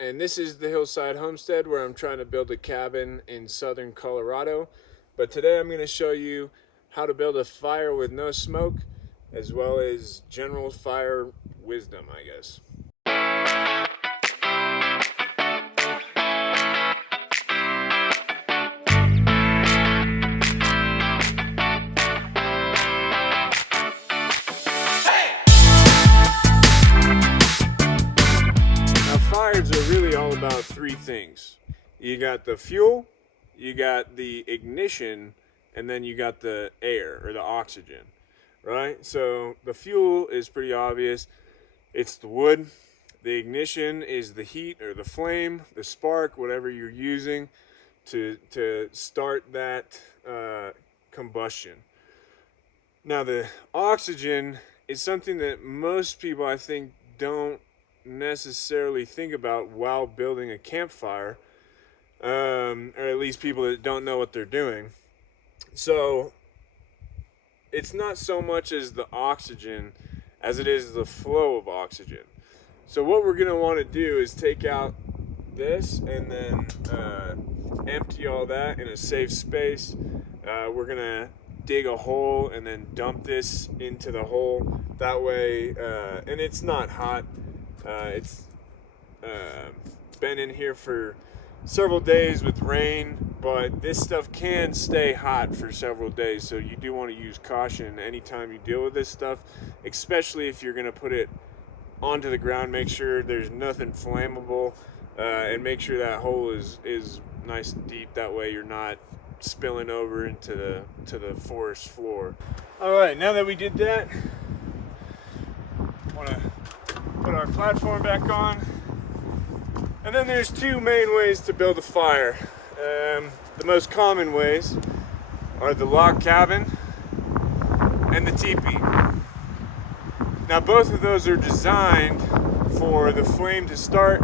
and this is the Hillside Homestead where I'm trying to build a cabin in southern Colorado. But today I'm going to show you how to build a fire with no smoke, as well as general fire wisdom, I guess. Fires are really all about three things. You got the fuel, you got the ignition, and then you got the air or the oxygen, right? So the fuel is pretty obvious. It's the wood. The ignition is the heat or the flame, the spark, whatever you're using to start that combustion. Now the oxygen is something that most people, I think, don't necessarily think about while building a campfire, or at least people that don't know what they're doing. So it's not so much as the oxygen as it is the flow of oxygen. So what we're going to want to do is take out this and then empty all that in a safe space. We're going to dig a hole and then dump this into the hole. That way, and it's not hot. It's been in here for several days with rain, but this stuff can stay hot for several days, so you do want to use caution anytime you deal with this stuff, especially if you're going to put it onto the ground. Make sure there's nothing flammable, and make sure that hole is nice and deep. That way you're not spilling over into the forest floor. All right, now that we did that, I want to put our platform back on. And then there's two main ways to build a fire. The most common ways are the log cabin and the teepee. Now both of those are designed for the flame to start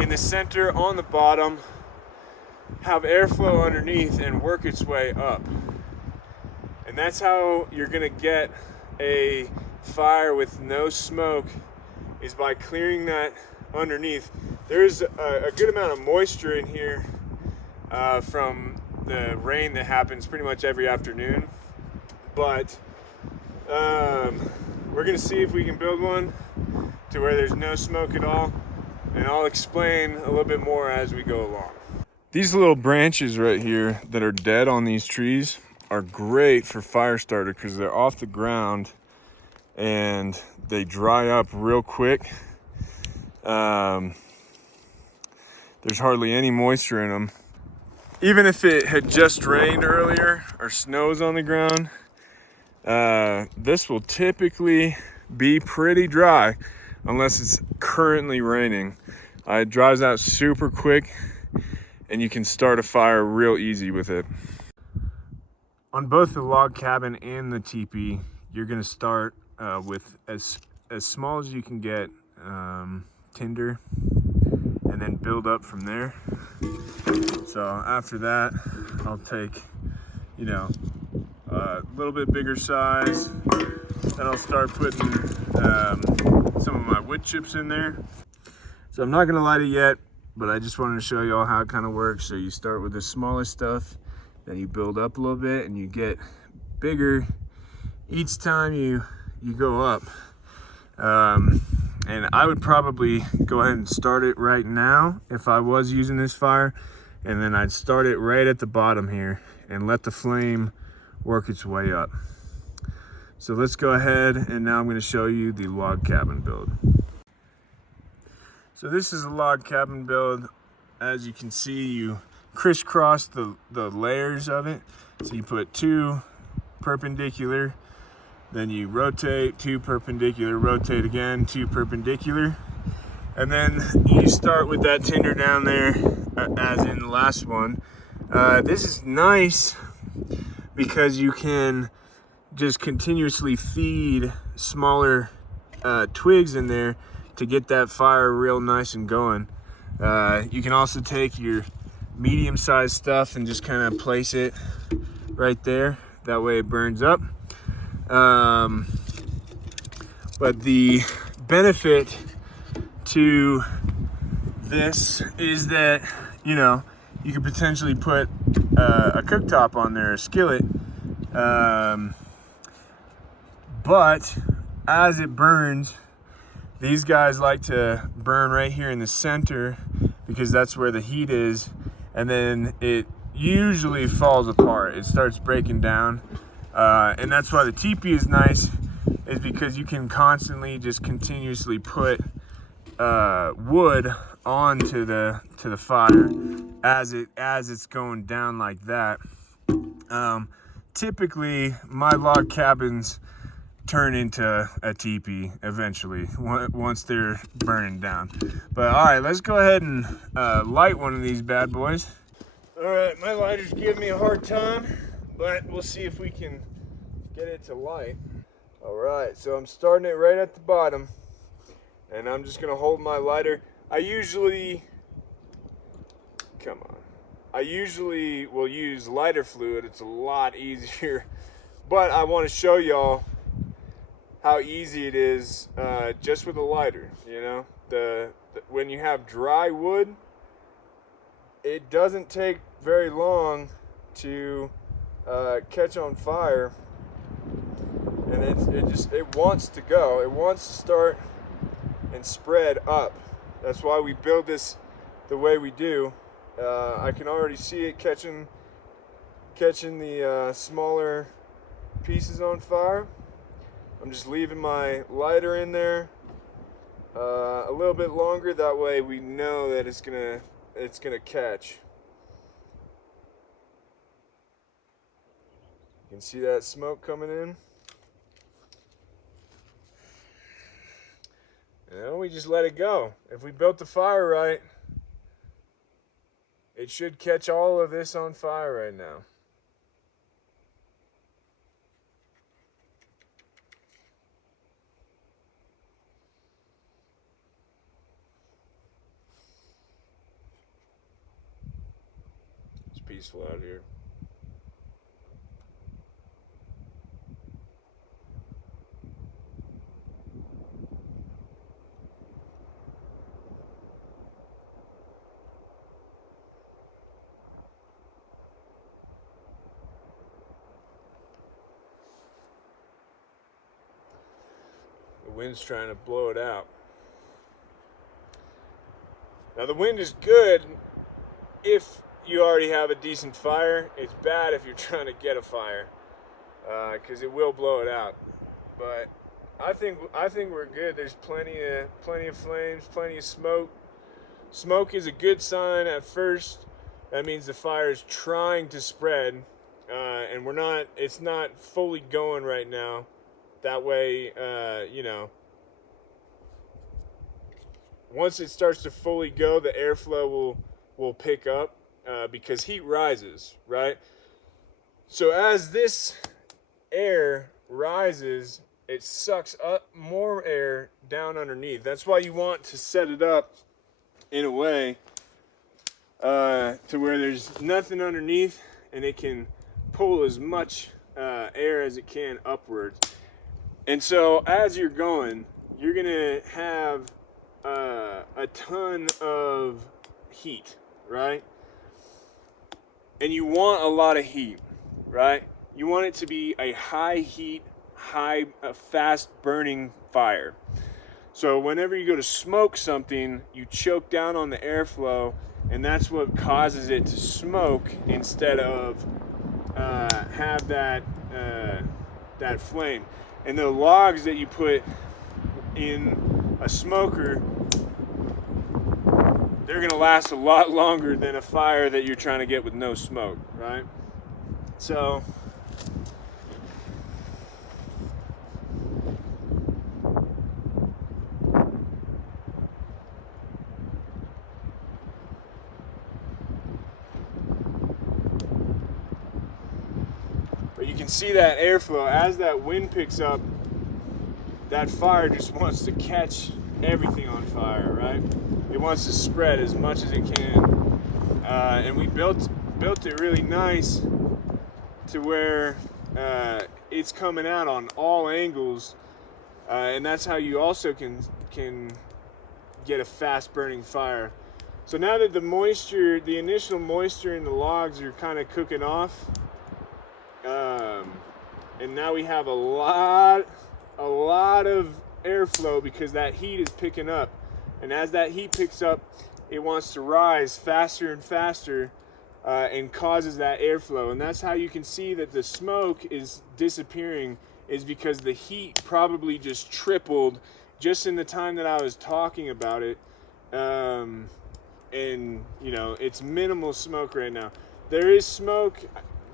in the center on the bottom, have airflow underneath, and work its way up. And that's how you're gonna get a fire with no smoke, is by clearing that underneath. There's a good amount of moisture in here from the rain that happens pretty much every afternoon, but we're gonna see if we can build one to where there's no smoke at all, and I'll explain a little bit more as we go along. These little branches right here that are dead on these trees are great for fire starter because they're off the ground and they dry up real quick. There's hardly any moisture in them. Even if it had just rained earlier or snows on the ground, this will typically be pretty dry unless it's currently raining. It dries out super quick and you can start a fire real easy with it. On both the log cabin and the teepee, you're gonna start with as small as you can get tinder, and then build up from there. So after that, I'll take, a little bit bigger size, then I'll start putting some of my wood chips in there. So I'm not gonna light it yet, but I just wanted to show you all how it kind of works. So you start with the smallest stuff, then you build up a little bit, and you get bigger each time you go up. And I would probably go ahead and start it right now if I was using this fire, and then I'd start it right at the bottom here and let the flame work its way up. So let's go ahead, and now I'm going to show you the log cabin build. So this is a log cabin build. As you can see, you crisscross the layers of it. So you put two perpendicular, then you rotate, two perpendicular, rotate again, two perpendicular, and then you start with that tinder down there as in the last one. This is nice because you can just continuously feed smaller twigs in there to get that fire real nice and going. You can also take your medium-sized stuff and just kind of place it right there. That way it burns up. But the benefit to this is that, you know, you could potentially put a cooktop on there, a skillet, but as it burns, these guys like to burn right here in the center because that's where the heat is, and then it usually falls apart. It starts breaking down, and that's why the teepee is nice, is because you can constantly just continuously put wood onto the fire as it's going down like that. Typically, my log cabins turn into a teepee eventually once they're burning down. But all right, let's go ahead and light one of these bad boys. All right, my lighter's giving me a hard time, but we'll see if we can get it to light. All right, so I'm starting it right at the bottom, and I'm just gonna hold my lighter. I usually will use lighter fluid. It's a lot easier, but I want to show y'all how easy it is just with a lighter. You know, when you have dry wood, it doesn't take very long to catch on fire, and it wants to go. It wants to start and spread up. That's why we build this the way we do. I can already see it catching the smaller pieces on fire. I'm just leaving my lighter in there a little bit longer. That way we know that it's gonna catch. You can see that smoke coming in. And then we just let it go. If we built the fire right, it should catch all of this on fire right now. It's peaceful out here. The wind's trying to blow it out. Now the wind is good if you already have a decent fire. It's bad if you're trying to get a fire, because it will blow it out. But I think we're good. There's plenty of flames, plenty of smoke. Smoke is a good sign at first. That means the fire is trying to spread, and it's not fully going right now. That way, you know, once it starts to fully go, the airflow will pick up, because heat rises, right? So as this air rises, it sucks up more air down underneath. That's why you want to set it up in a way to where there's nothing underneath, and it can pull as much air as it can upwards. And so as you're going, you're gonna have a ton of heat, right? And you want a lot of heat, right? You want it to be a high heat, fast burning fire. So whenever you go to smoke something, you choke down on the airflow, and that's what causes it to smoke instead of have that flame. And the logs that you put in a smoker, they're gonna last a lot longer than a fire that you're trying to get with no smoke, right? So but you can see that airflow. As that wind picks up, that fire just wants to catch everything on fire, right? It wants to spread as much as it can, and we built it really nice to where it's coming out on all angles, and that's how you also can get a fast burning fire. So now that the moisture, the initial moisture in the logs are kind of cooking off, and now we have a lot of airflow because that heat is picking up. And as that heat picks up, it wants to rise faster and faster and causes that airflow. And that's how you can see that the smoke is disappearing, is because the heat probably just tripled just in the time that I was talking about it. And you know, it's minimal smoke right now. There is smoke,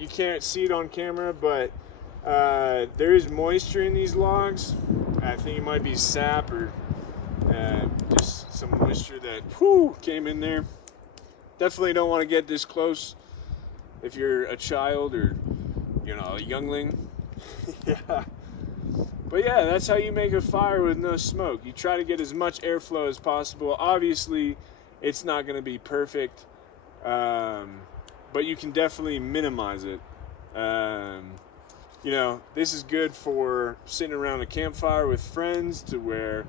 you can't see it on camera, but there is moisture in these logs. I think it might be sap or just some moisture that came in there. Definitely don't want to get this close if you're a child or, you know, a youngling. Yeah. But yeah, that's how you make a fire with no smoke. You try to get as much airflow as possible. Obviously, it's not going to be perfect, but you can definitely minimize it. You know, this is good for sitting around a campfire with friends, to where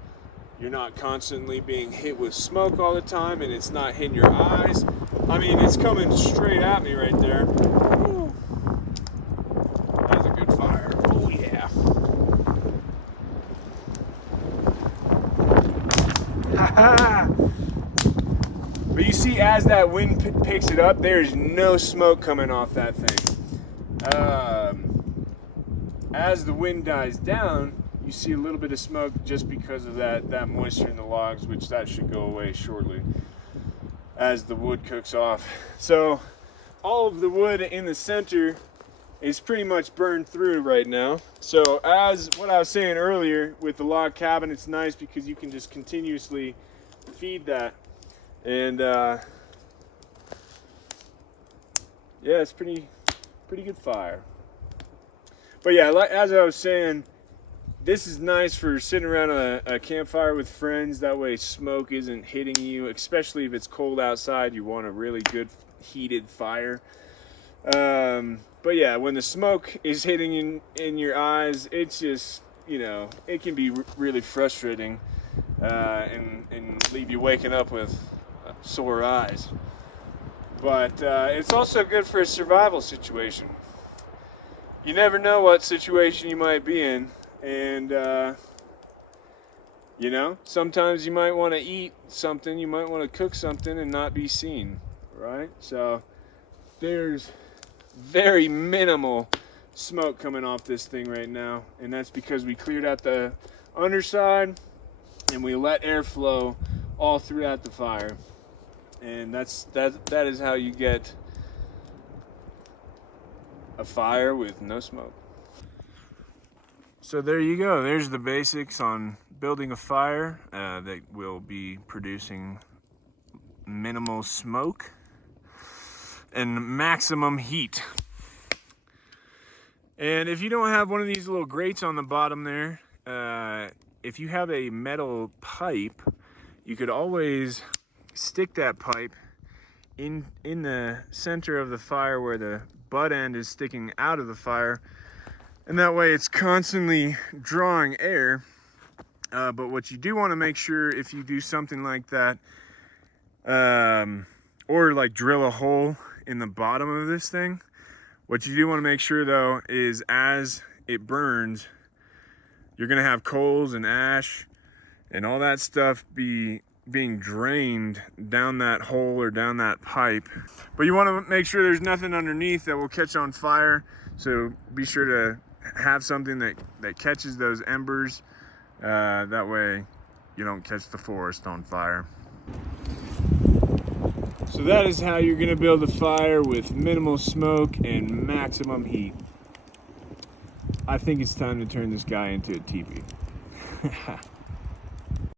you're not constantly being hit with smoke all the time and it's not hitting your eyes. I mean, it's coming straight at me right there. Woo. That's a good fire. Oh yeah. Ha. But you see, as that wind picks it up, there's no smoke coming off that thing. As the wind dies down, you see a little bit of smoke just because of that moisture in the logs, which that should go away shortly as the wood cooks off. So all of the wood in the center is pretty much burned through right now. So as what I was saying earlier with the log cabin, it's nice because you can just continuously feed that. And yeah, it's pretty good fire. But yeah, as I was saying, this is nice for sitting around a campfire with friends. That way smoke isn't hitting you, especially if it's cold outside. You want a really good heated fire. But yeah, when the smoke is hitting in your eyes, it's just, you know, it can be really frustrating and leave you waking up with sore eyes. But it's also good for a survival situation. You never know what situation you might be in, and you know, sometimes you might want to eat something, you might want to cook something and not be seen, right? So there's very minimal smoke coming off this thing right now, and that's because we cleared out the underside and we let air flow all throughout the fire. And that is how you get a fire with no smoke. So there you go. There's the basics on building a fire that will be producing minimal smoke and maximum heat. And if you don't have one of these little grates on the bottom there, if you have a metal pipe, you could always stick that pipe in the center of the fire where the butt end is sticking out of the fire, and that way it's constantly drawing air. But what you do want to make sure, if you do something like that, or like drill a hole in the bottom of this thing, what you do want to make sure though is as it burns, you're gonna have coals and ash and all that stuff being drained down that hole or down that pipe. But you want to make sure there's nothing underneath that will catch on fire, so be sure to have something that catches those embers. That way you don't catch the forest on fire. So that is how you're going to build a fire with minimal smoke and maximum heat. I think it's time to turn this guy into a teepee.